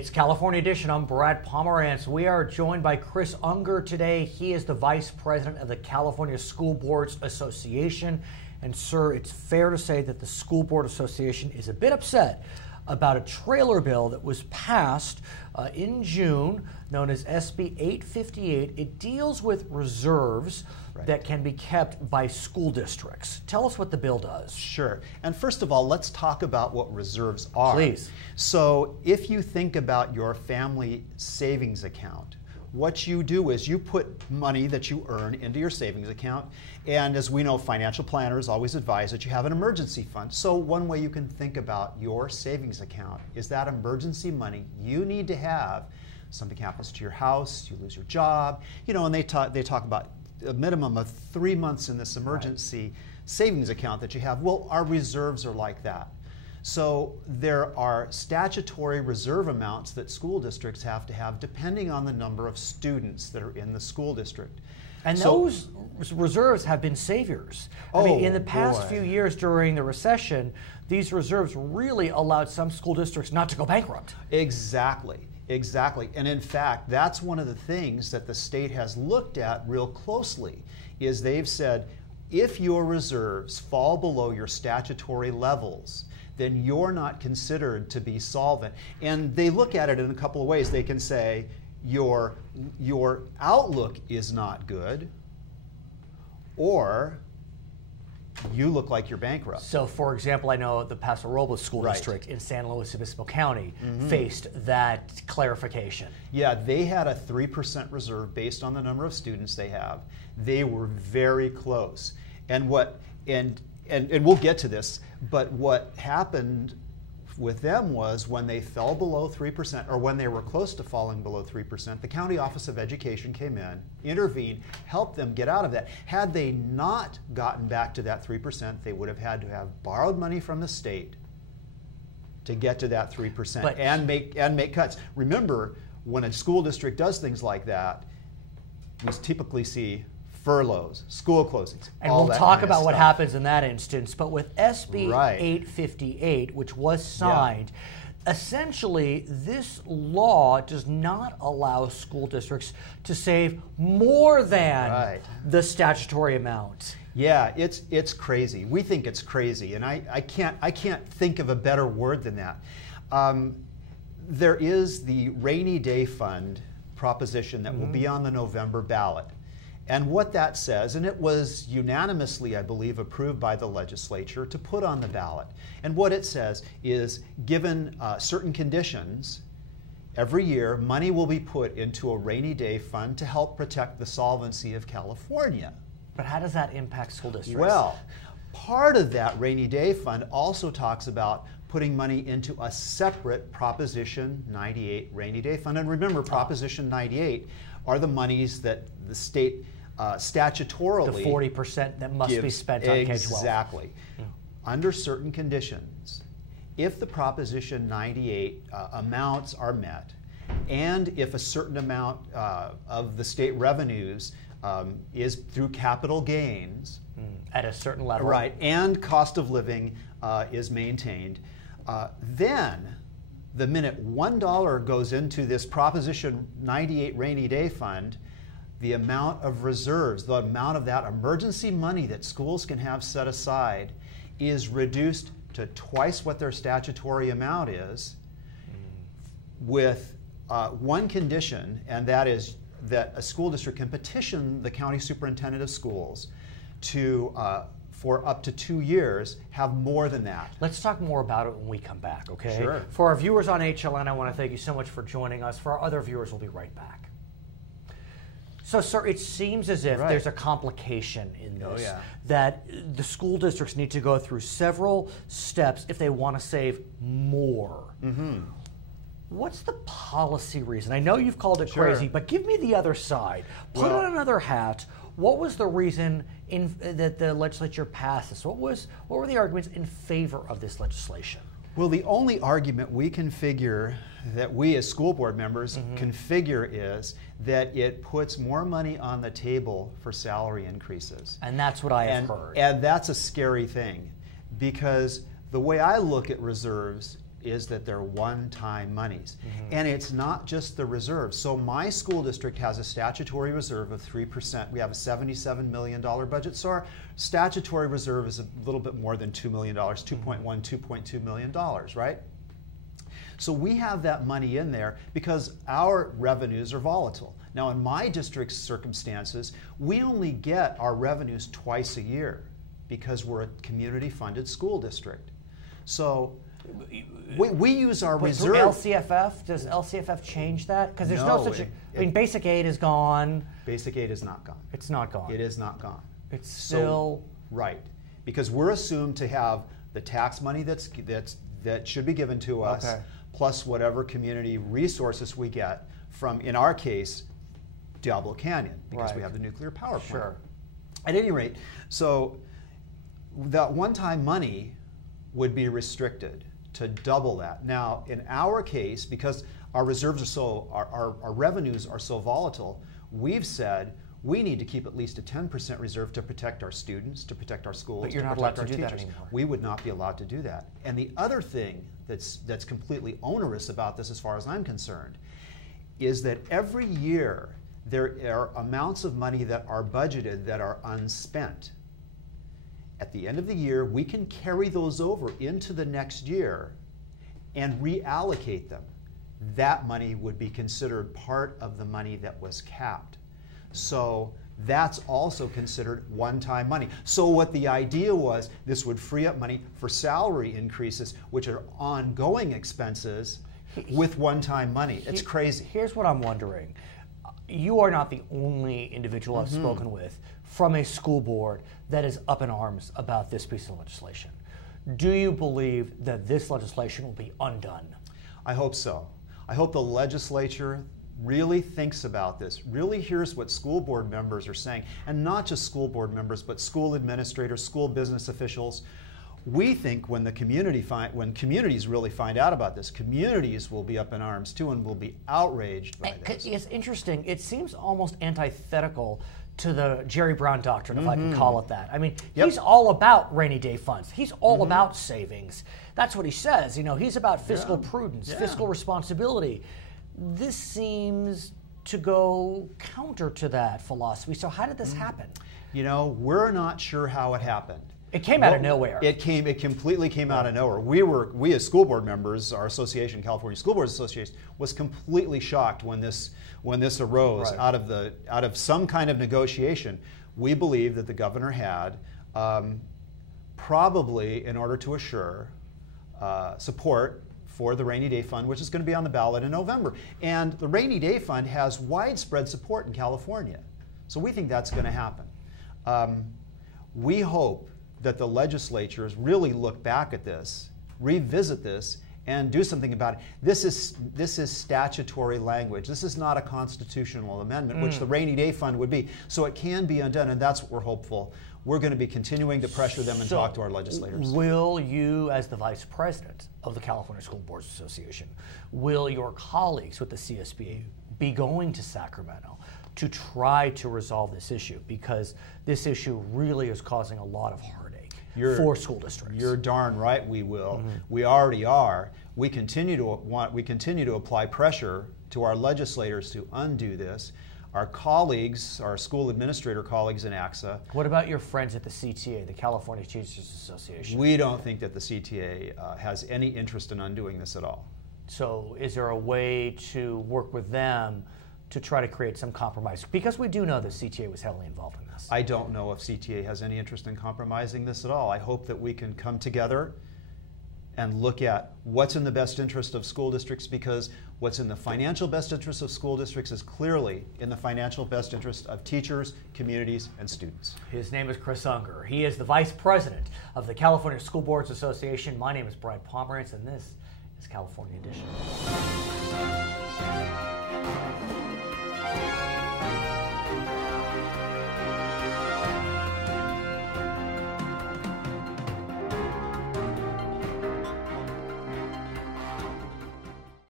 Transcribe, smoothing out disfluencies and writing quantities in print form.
It's California Edition. I'm Brad Pomerantz. We are joined by Chris Ungar today. He is the Vice President of the California School Boards Association. And sir, it's fair to say that the School Board Association is a bit upset about a trailer bill that was passed in June, known as SB 858. It deals with reserves that can be kept by school districts. Tell us what the bill does. Sure. And first of all, let's talk about what reserves are. Please. So if you think about your family savings account, what you do is you put money that you earn into your savings account, and as we know, financial planners always advise that you have an emergency fund. So one way you can think about your savings account is that emergency money you need to have. Something happens to your house, you lose your job, and they talk about a minimum of 3 months in this emergency savings account that you have. Well, our reserves are like that. So there are statutory reserve amounts that school districts have to have depending on the number of students that are in the school district. And those reserves have been saviors. I mean, in the past few years during the recession, these reserves really allowed some school districts not to go bankrupt. Exactly. Exactly. And in fact, that's one of the things that the state has looked at real closely, is they've said, if your reserves fall below your statutory levels, then you're not considered to be solvent. And they look at it in a couple of ways. They can say your outlook is not good, or you look like you're bankrupt. So, for example, I know the Paso Robles School District in San Luis Obispo County faced that clarification. Yeah, they had a 3% reserve based on the number of students they have. They were very close. And we'll get to this, but what happened with them was when they fell below 3%, or when they were close to falling below 3%, the County Office of Education came in, intervened, helped them get out of that. Had they not gotten back to that 3%, they would have had to have borrowed money from the state to get to that 3% and make cuts. Remember, when a school district does things like that, we typically see furloughs, school closings. And we'll talk about what happens in that instance. But with SB 858, which was signed, essentially this law does not allow school districts to save more than the statutory amount. Yeah, it's crazy. We think it's crazy, and I can't think of a better word than that. There is the rainy day fund proposition that will be on the November ballot. And what that says, and it was unanimously, I believe, approved by the legislature to put on the ballot. And what it says is, given certain conditions, every year money will be put into a rainy day fund to help protect the solvency of California. But how does that impact school districts? Well, part of that rainy day fund also talks about putting money into a separate Proposition 98 rainy day fund. And remember, Proposition 98 are the monies that the state statutorily... The 40% that must be spent on K-12. Exactly. Under certain conditions, if the Proposition 98 amounts are met, and if a certain amount of the state revenues is through capital gains... At a certain level. Right, and cost of living is maintained, then the minute $1 goes into this Proposition 98 rainy day fund, the amount of reserves, the amount of that emergency money that schools can have set aside is reduced to twice what their statutory amount is, with one condition, and that is that a school district can petition the county superintendent of schools to for up to 2 years, have more than that. Let's talk more about it when we come back, okay? Sure. For our viewers on HLN, I want to thank you so much for joining us. For our other viewers, we'll be right back. So, sir, it seems as if there's a complication in this, that the school districts need to go through several steps if they want to save more. What's the policy reason? I know you've called it crazy, but give me the other side. Put on another hat. What was the reason that the legislature passed this? What were the arguments in favor of this legislation? Well, the only argument we can figure, that we as school board members can figure, is that it puts more money on the table for salary increases. And that's what I have heard. And that's a scary thing, because the way I look at reserves is that they're one-time monies. And it's not just the reserve. So my school district has a statutory reserve of 3%. We have a $77 million budget. So our statutory reserve is a little bit more than $2 million, $2.1, $2.2 million, right? So we have that money in there because our revenues are volatile. Now in my district's circumstances, we only get our revenues twice a year because we're a community-funded school district. So we use our reserve. Through LCFF, does LCFF change that? Because there's no such. I mean, basic aid is gone. Basic aid is not gone. It's not gone. It is not gone. It's still right, because we're assumed to have the tax money that should be given to us, plus whatever community resources we get from, in our case, Diablo Canyon, because we have the nuclear power plant. Sure. At any rate, so that one-time money would be restricted to double that. Now, in our case, because our reserves are so, our revenues are so volatile, we've said we need to keep at least a 10% reserve to protect our students, to protect our schools, but you're not allowed to do that anymore. We would not be allowed to do that. And the other thing that's completely onerous about this, as far as I'm concerned, is that every year there are amounts of money that are budgeted that are unspent. At the end of the year, we can carry those over into the next year and reallocate them. That money would be considered part of the money that was capped. So that's also considered one-time money. So what the idea was, this would free up money for salary increases, which are ongoing expenses, with one-time money. It's crazy. Here's what I'm wondering. You are not the only individual I've spoken with from a school board that is up in arms about this piece of legislation. Do you believe that this legislation will be undone? I hope so. I hope the legislature really thinks about this, really hears what school board members are saying, and not just school board members, but school administrators, school business officials. We think when communities really find out about this, communities will be up in arms too and will be outraged by this. It's interesting. It seems almost antithetical to the Jerry Brown doctrine, if I can call it that. I mean, he's all about rainy day funds. He's all about savings. That's what he says. You know, he's about fiscal prudence, fiscal responsibility. This seems to go counter to that philosophy. So how did this happen? You know, we're not sure how it happened. It came out of nowhere. It completely came out of nowhere. We as school board members, our association, California School Boards Association, was completely shocked when this arose out of some kind of negotiation. We believe that the governor had, probably in order to assure support for the Rainy Day Fund, which is going to be on the ballot in November. And the Rainy Day Fund has widespread support in California. So we think that's going to happen. We hope that the legislatures really look back at this, revisit this, and do something about it. This is statutory language. This is not a constitutional amendment, which the Rainy Day Fund would be. So it can be undone, and that's what we're hopeful. We're going to be continuing to pressure them and talk to our legislators. Will you, as the vice president of the California School Boards Association, will your colleagues with the CSBA be going to Sacramento to try to resolve this issue? Because this issue really is causing a lot of heartache for school districts. You're darn right we will. We already are. We continue to apply pressure to our legislators to undo this. Our colleagues, our school administrator colleagues in AXA. What about your friends at the CTA, the California Teachers Association? We don't think that the CTA has any interest in undoing this at all. So is there a way to work with them to try to create some compromise? Because we do know the CTA was heavily involved in this. I don't know if CTA has any interest in compromising this at all. I hope that we can come together and look at what's in the best interest of school districts, because what's in the financial best interest of school districts is clearly in the financial best interest of teachers, communities, and students. His name is Chris Ungar. He is the Vice President of the California School Boards Association. My name is Brian Pomerantz, and this is California Edition.